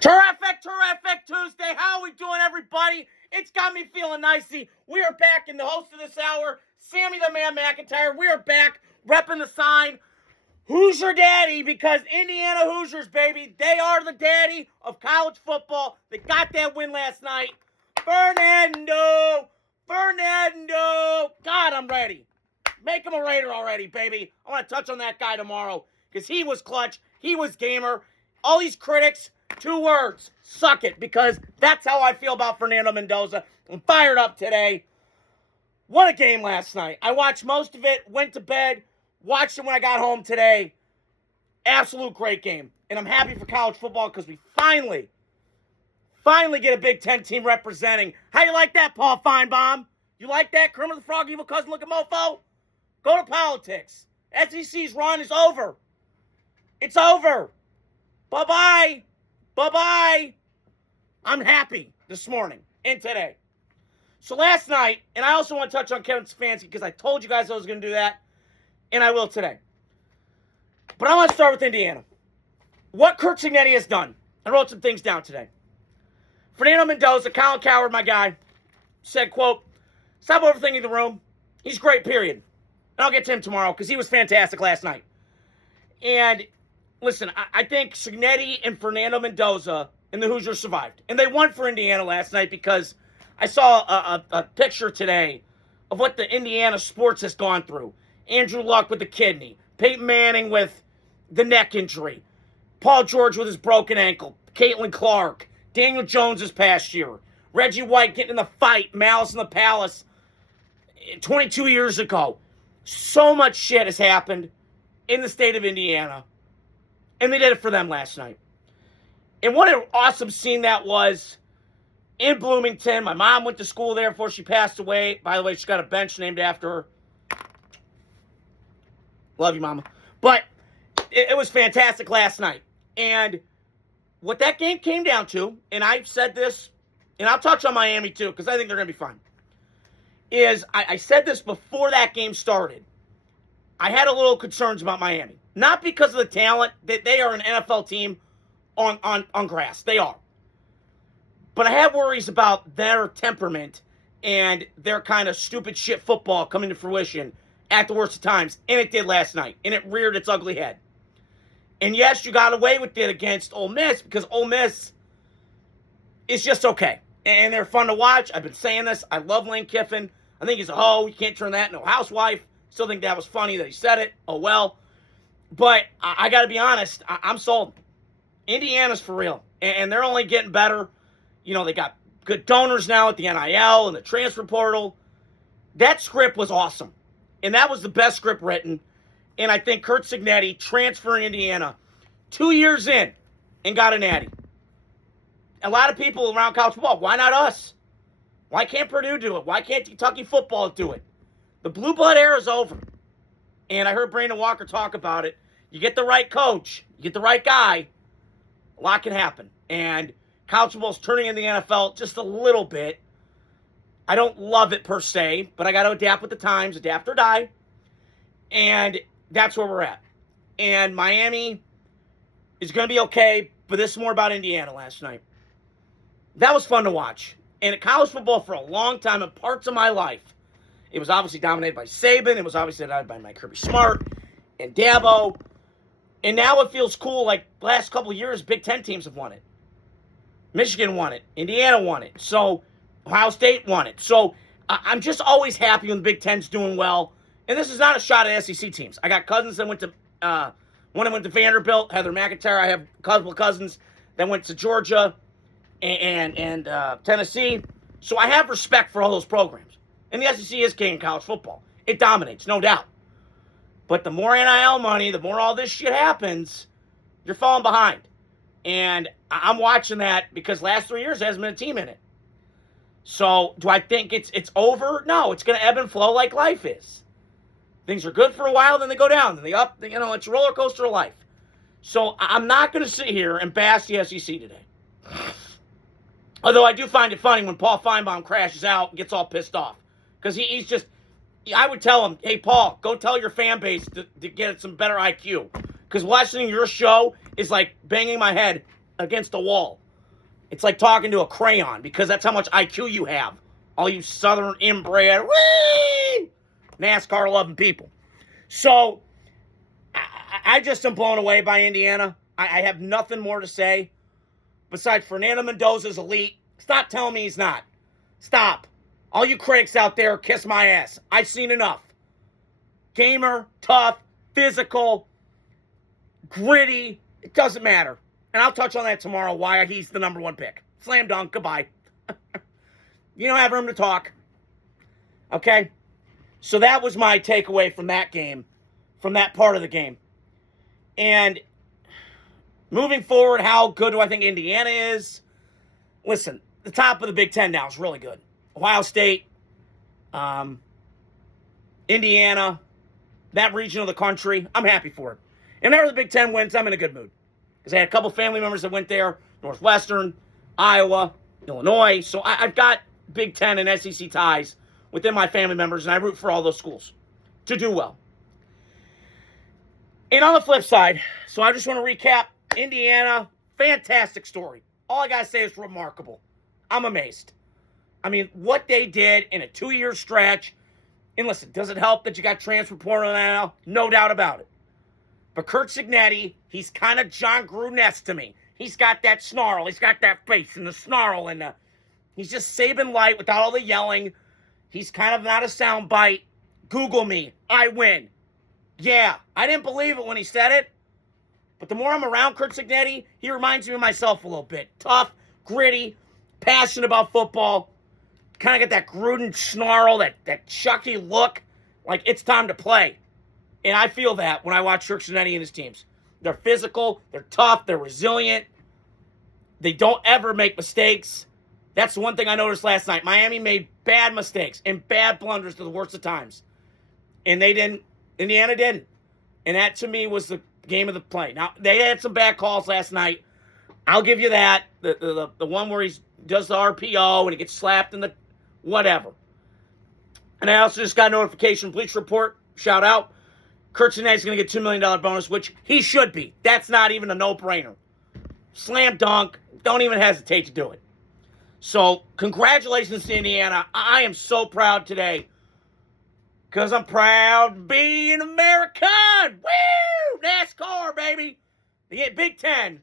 Terrific Tuesday. How are we doing, everybody? It's got me feeling nicey. We are back in the host of this hour, Sammy the Man McIntyre. We are back repping the sign. Hoosier Daddy, because Indiana Hoosiers, baby, they are the daddy of college football. They got that win last night. Fernando. God, I'm ready. Make him a Raider already, baby. I want to touch on that guy tomorrow because he was clutch. He was gamer. All these critics, 2 words, suck it, because that's how I feel about Fernando Mendoza. I'm fired up today. What a game last night. I watched most of it, went to bed, watched it when I got home today. Absolute great game. And I'm happy for college football because we finally get a Big Ten team representing. How you like that, Paul Feinbaum? You like that? Kermit the Frog, evil cousin looking mofo? Go to politics. SEC's run is over. It's over. Bye-bye. I'm happy this morning and today. So last night, and I also want to touch on Kevin Stefanski because I told you guys I was going to do that, and I will today. But I want to start with Indiana. What Curt Cignetti has done. I wrote some things down today. Fernando Mendoza, Colin Cowherd, my guy, said, quote, "Stop overthinking the room. He's great, period." And I'll get to him tomorrow because he was fantastic last night. And listen, I think Cignetti and Fernando Mendoza and the Hoosiers survived. And they won for Indiana last night because I saw a picture today of what the Indiana sports has gone through. Andrew Luck with the kidney. Peyton Manning with the neck injury. Paul George with his broken ankle. Caitlin Clark. Daniel Jones this past year. Reggie White getting in the fight. Malice in the Palace 22 years ago. So much shit has happened in the state of Indiana. And they did it for them last night. And what an awesome scene that was in Bloomington. My mom went to school there before she passed away. By the way, she's got a bench named after her. Love you, Mama. But it was fantastic last night. And what that game came down to, and I've said this, and I'll touch on Miami too, because I think they're going to be fine, is I said this before that game started. I had a little concerns about Miami. Not because of the talent, that they are an NFL team on grass. They are. But I have worries about their temperament and their kind of stupid shit football coming to fruition at the worst of times. And it did last night. And it reared its ugly head. And yes, you got away with it against Ole Miss because Ole Miss is just okay. And they're fun to watch. I've been saying this. I love Lane Kiffin. I think he's a hoe. You can't turn that into a housewife. Still think that was funny that he said it. Oh, well. But I got to be honest. I'm sold. Indiana's for real. And they're only getting better. You know, they got good donors now at the NIL and the transfer portal. That script was awesome. And that was the best script written. And I think Curt Cignetti transferring Indiana 2 years in and got a natty. A lot of people around college football, why not us? Why can't Purdue do it? Why can't Kentucky football do it? The blue blood era is over. And I heard Brandon Walker talk about it. You get the right coach, you get the right guy, a lot can happen. And college football's turning in the NFL just a little bit. I don't love it per se, but I got to adapt with the times, adapt or die. And that's where we're at. And Miami is going to be okay, but this is more about Indiana last night. That was fun to watch. And at college football for a long time, in parts of my life, it was obviously dominated by Saban. It was obviously dominated by Mike Kirby Smart and Dabo. And now it feels cool, like the last couple of years, Big Ten teams have won it. Michigan won it. Indiana won it. So Ohio State won it. So I'm just always happy when the Big Ten's doing well. And this is not a shot at SEC teams. I got cousins that went to, one that went to Vanderbilt, Heather McIntyre. I have a couple of cousins that went to Georgia and Tennessee. So I have respect for all those programs. And the SEC is king in college football. It dominates, no doubt. But the more NIL money, the more all this shit happens, you're falling behind. And I'm watching that because last 3 years there hasn't been a team in it. So do I think it's over? No, it's going to ebb and flow like life is. Things are good for a while, then they go down, then they up. You know, it's a roller coaster of life. So I'm not going to sit here and bash the SEC today. Although I do find it funny when Paul Feinbaum crashes out and gets all pissed off. Because he's just, I would tell him, hey, Paul, go tell your fan base to get some better IQ. Because watching your show is like banging my head against a wall. It's like talking to a crayon because that's how much IQ you have. All you Southern inbred, whee! NASCAR-loving people. So, I just am blown away by Indiana. I have nothing more to say besides Fernando Mendoza's elite. Stop telling me he's not. Stop. All you critics out there, kiss my ass. I've seen enough. Gamer, tough, physical, gritty. It doesn't matter. And I'll touch on that tomorrow, why he's the number one pick. Slam dunk. Goodbye. You don't have room to talk. Okay? So that was my takeaway from that game, from that part of the game. And moving forward, how good do I think Indiana is? Listen, the top of the Big Ten now is really good. Ohio State, Indiana, that region of the country, I'm happy for it. And whenever the Big Ten wins, I'm in a good mood. Because I had a couple family members that went there, Northwestern, Iowa, Illinois. So I've got Big Ten and SEC ties within my family members, and I root for all those schools to do well. And on the flip side, so I just want to recap, Indiana, fantastic story. All I got to say is remarkable. I'm amazed. I mean, what they did in a 2-year stretch. And listen, does it help that you got transfer portal now? No doubt about it. But Kurt Cignetti, he's kind of John Gruden-esque to me. He's got that snarl. He's got that face and the snarl. And he's just Saban light without all the yelling. He's kind of not a soundbite. Google me. I win. Yeah, I didn't believe it when he said it. But the more I'm around Kurt Cignetti, he reminds me of myself a little bit. Tough, gritty, passionate about football. Kind of got that Gruden snarl, that Chucky look. Like, it's time to play. And I feel that when I watch Kurt Cignetti and his teams. They're physical, they're tough, they're resilient. They don't ever make mistakes. That's the one thing I noticed last night. Miami made bad mistakes and bad blunders to the worst of times. And they didn't. Indiana didn't. And that, to me, was the game of the play. Now, they had some bad calls last night. I'll give you that. The one where he does the RPO and he gets slapped in the whatever. And I also just got a notification, Bleacher Report, shout out. Kurt Cignetti's going to get $2 million bonus, which he should be. That's not even a no-brainer. Slam dunk. Don't even hesitate to do it. So, congratulations to Indiana. I am so proud today. Because I'm proud to be an American. Woo! NASCAR, baby. The Big Ten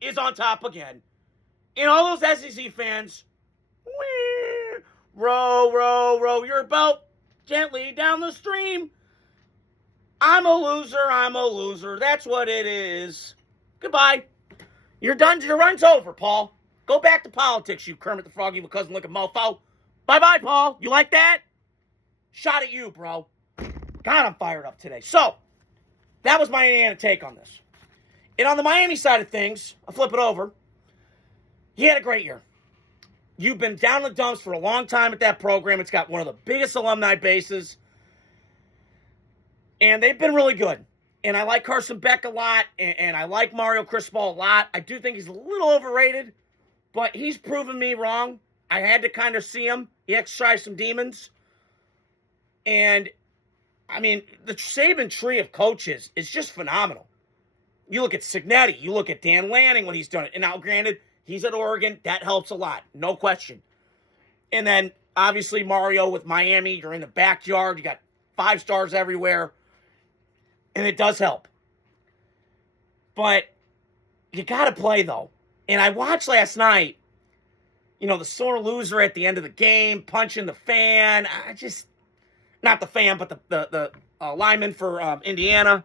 is on top again. And all those SEC fans, woo, row, row, row your boat gently down the stream. I'm a loser. That's what it is. Goodbye. You're done. Your run's over, Paul. Go back to politics, you Kermit the Frog, evil cousin looking mofo. Bye-bye, Paul. You like that? Shot at you, bro. God, I'm fired up today. So, that was my Indiana take on this. And on the Miami side of things, I'll flip it over. He had a great year. You've been down in the dumps for a long time at that program. It's got one of the biggest alumni bases. And they've been really good. And I like Carson Beck a lot. And I like Mario Cristobal a lot. I do think he's a little overrated. But he's proven me wrong. I had to kind of see him. He exercised some demons. And, I mean, the Saban tree of coaches is just phenomenal. You look at Cignetti. You look at Dan Lanning when he's done it. And now, granted, he's at Oregon. That helps a lot. No question. And then, obviously, Mario with Miami. You're in the backyard. You got 5 stars everywhere. And it does help. But you got to play, though. And I watched last night, you know, the sore loser at the end of the game, punching the fan. I just... Not the fan, but the lineman for Indiana.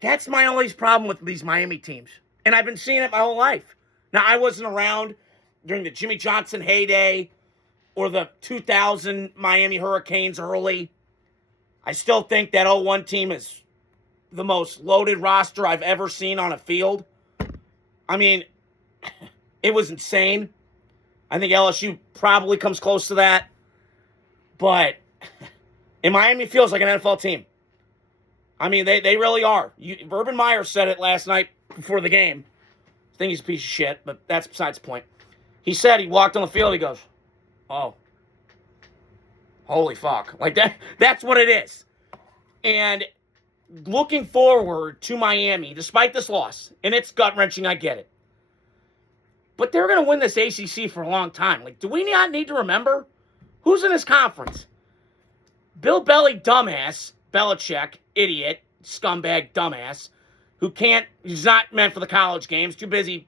That's my only problem with these Miami teams. And I've been seeing it my whole life. Now, I wasn't around during the Jimmy Johnson heyday or the 2000 Miami Hurricanes early. I still think that 01 team is the most loaded roster I've ever seen on a field. I mean, it was insane. I think LSU probably comes close to that. But... And Miami feels like an NFL team. I mean, they really are. Urban Meyer said it last night before the game. I think he's a piece of shit, but that's besides the point. He said he walked on the field, he goes, oh, holy fuck. Like, that's what it is. And looking forward to Miami, despite this loss, and it's gut-wrenching, I get it. But they're going to win this ACC for a long time. Like, do we not need to remember who's in this conference? Bill Belly, dumbass, Belichick, idiot, scumbag, dumbass, he's not meant for the college games, too busy,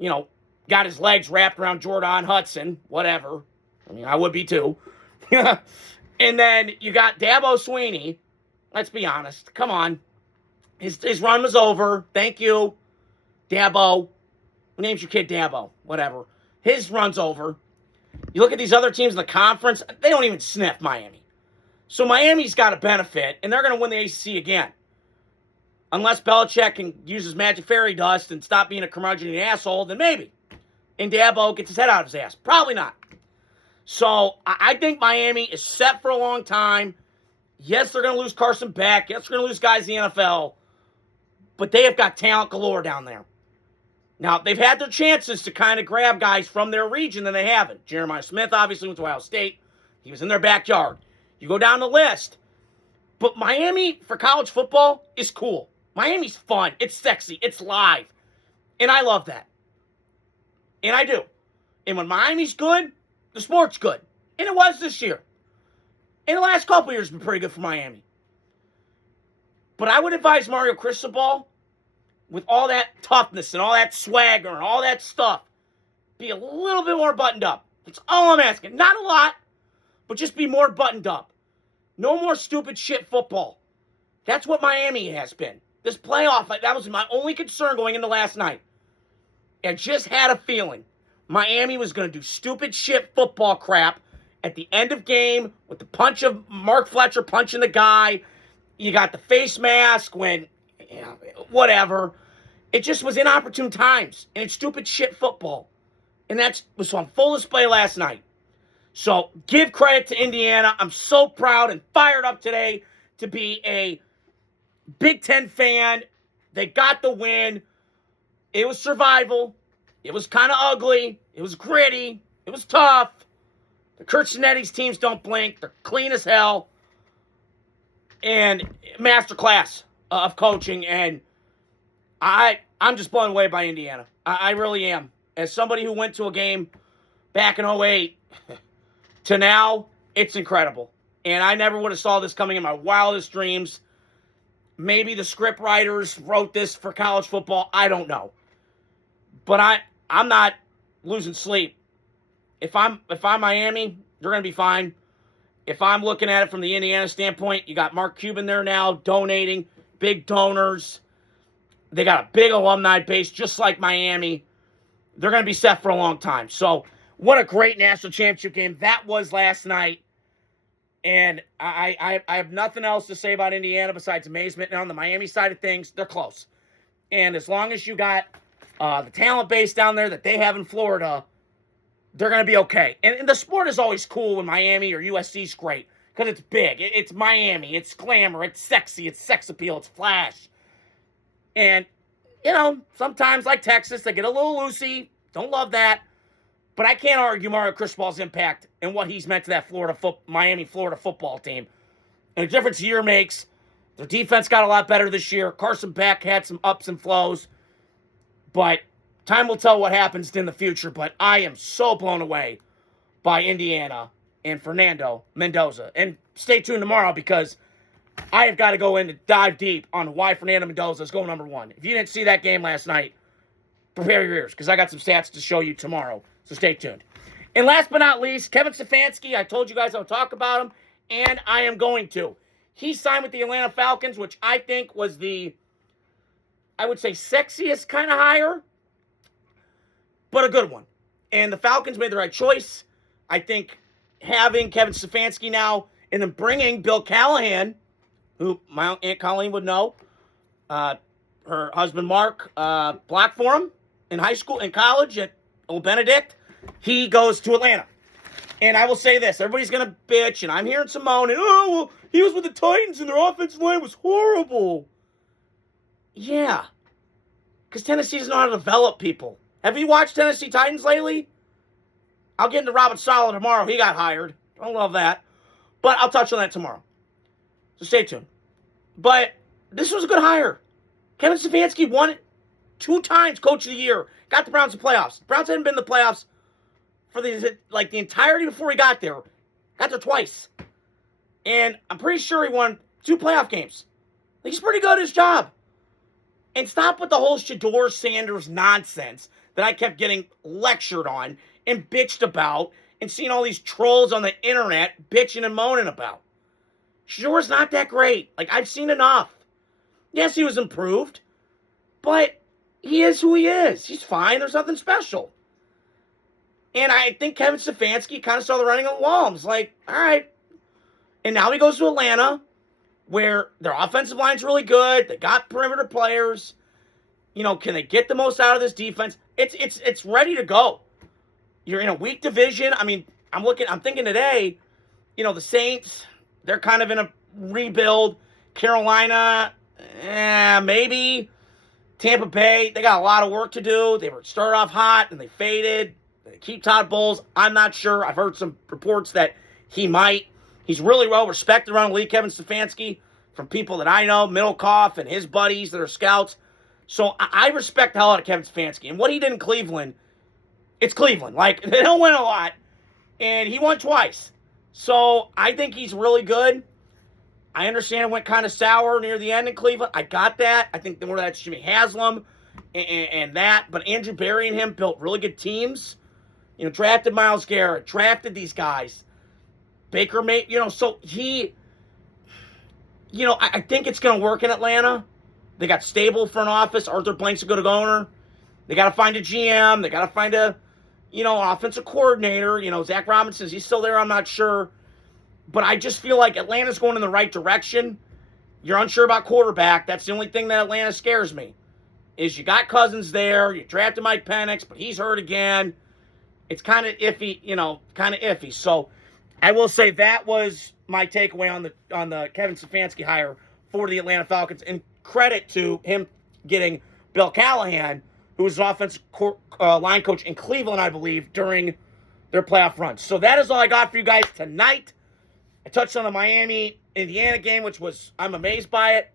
got his legs wrapped around Jordan Hudson, whatever. I mean, I would be too. And then you got Dabo Swinney. Let's be honest. Come on. His run was over. Thank you, Dabo. Who names your kid Dabo? Whatever. His run's over. You look at these other teams in the conference, they don't even sniff Miami. So Miami's got a benefit, and they're going to win the ACC again. Unless Belichick can use his magic fairy dust and stop being a curmudgeon and asshole, then maybe. And Dabo gets his head out of his ass. Probably not. So I think Miami is set for a long time. Yes, they're going to lose Carson Beck. Yes, they're going to lose guys in the NFL. But they have got talent galore down there. Now, they've had their chances to kind of grab guys from their region, and they haven't. Jeremiah Smith obviously went to Ohio State. He was in their backyard. You go down the list. But Miami, for college football, is cool. Miami's fun. It's sexy. It's live. And I love that. And I do. And when Miami's good, the sport's good. And it was this year. And the last couple years have been pretty good for Miami. But I would advise Mario Cristobal, with all that toughness and all that swagger and all that stuff, be a little bit more buttoned up. That's all I'm asking. Not a lot, but just be more buttoned up. No more stupid shit football. That's what Miami has been. This playoff, that was my only concern going into last night. I just had a feeling Miami was going to do stupid shit football crap at the end of game with the punch of Mark Fletcher punching the guy. You got the face mask when, whatever. It just was inopportune times. And it's stupid shit football. And that was on full display last night. So give credit to Indiana. I'm so proud and fired up today to be a Big Ten fan. They got the win. It was survival. It was kind of ugly. It was gritty. It was tough. The Kurt Cinetti's teams don't blink. They're clean as hell. And masterclass of coaching. And I'm just blown away by Indiana. I really am. As somebody who went to a game back in 2008 to now, it's incredible. And I never would have saw this coming in my wildest dreams. Maybe the script writers wrote this for college football. I don't know. But I'm not losing sleep. If I'm Miami, they're going to be fine. If I'm looking at it from the Indiana standpoint, you got Mark Cuban there now donating, big donors. They got a big alumni base just like Miami. They're going to be set for a long time. So what a great national championship game that was last night. And I have nothing else to say about Indiana besides amazement. And on the Miami side of things, they're close. And as long as you got the talent base down there that they have in Florida, they're going to be okay. And the sport is always cool when Miami or USC's great because it's big. It's Miami. It's glamour. It's sexy. It's sex appeal. It's flash. And, sometimes like Texas, they get a little loosey. Don't love that. But I can't argue Mario Cristobal's impact and what he's meant to that Miami, Florida football team. And the difference a year makes. Their defense got a lot better this year. Carson Beck had some ups and flows. But time will tell what happens in the future. But I am so blown away by Indiana and Fernando Mendoza. And stay tuned tomorrow because I have got to go in and dive deep on why Fernando Mendoza is going number one. If you didn't see that game last night, prepare your ears because I got some stats to show you tomorrow. So stay tuned. And last but not least, Kevin Stefanski. I told you guys I would talk about him, and I am going to. He signed with the Atlanta Falcons, which I think was I would say, sexiest kind of hire, but a good one. And the Falcons made the right choice. I think having Kevin Stefanski now and then bringing Bill Callahan, who my Aunt Colleen would know, her husband Mark blocked for him in high school, in college at Old Benedict. He goes to Atlanta. And I will say this, everybody's going to bitch, and I'm hearing some moaning, he was with the Titans and their offensive line was horrible. Yeah, because Tennessee doesn't know how to develop people. Have you watched Tennessee Titans lately? I'll get into Robert Saleh tomorrow. He got hired. I don't love that. But I'll touch on that tomorrow. So stay tuned. But this was a good hire. Kevin Stefanski won it 2 times Coach of the Year. got the Browns in the playoffs. The Browns hadn't been in the playoffs for the entirety before he got there. Got there twice. And I'm pretty sure he won 2 playoff games. He's pretty good at his job. And stop with the whole Shedeur Sanders nonsense that I kept getting lectured on and bitched about and seeing all these trolls on the internet bitching and moaning about. Shedeur's not that great. I've seen enough. Yes, he was improved, but he is who he is. He's fine. There's nothing special. And I think Kevin Stefanski kind of saw the writing on the wall. I was like, all right. And now he goes to Atlanta, where their offensive line's really good. They got perimeter players. Can they get the most out of this defense? It's ready to go. You're in a weak division. I mean, I'm thinking today, the Saints, they're kind of in a rebuild. Carolina, maybe. Tampa Bay, they got a lot of work to do. They were started off hot and they faded. They keep Todd Bowles. I'm not sure. I've heard some reports that he might. He's really well respected around the league, Kevin Stefanski, from people that I know, Middlecoff and his buddies that are scouts. So I respect the hell out of Kevin Stefanski. And what he did in Cleveland, it's Cleveland. They don't win a lot. And he won twice. So I think he's really good. I understand it went kind of sour near the end in Cleveland. I got that. I think more of that's Jimmy Haslam and that. But Andrew Berry and him built really good teams. Drafted Myles Garrett, drafted these guys. Baker so he, I think it's going to work in Atlanta. They got stable front office. Arthur Blank's a good owner. They got to find a GM. They got to find a, offensive coordinator. Zach Robinson, is he still there? I'm not sure. But I just feel like Atlanta's going in the right direction. You're unsure about quarterback. That's the only thing that Atlanta scares me. Is you got Cousins there. You drafted Mike Penix, but he's hurt again. It's kind of iffy. So I will say that was my takeaway on the Kevin Stefanski hire for the Atlanta Falcons. And credit to him getting Bill Callahan, who was an offensive line coach in Cleveland, I believe, during their playoff run. So that is all I got for you guys tonight. I touched on the Miami-Indiana game, which I'm amazed by it.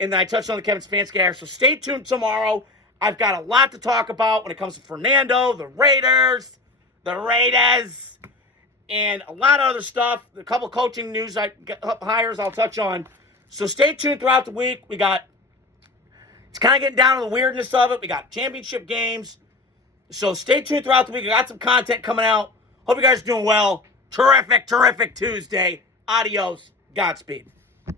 And then I touched on the Kevin Stefanski hire. So stay tuned tomorrow. I've got a lot to talk about when it comes to Fernando, the Raiders, and a lot of other stuff. A couple coaching news hires I'll touch on. So stay tuned throughout the week. It's kind of getting down to the weirdness of it. We got championship games. So stay tuned throughout the week. I got some content coming out. Hope you guys are doing well. Terrific Tuesday. Adios. Godspeed.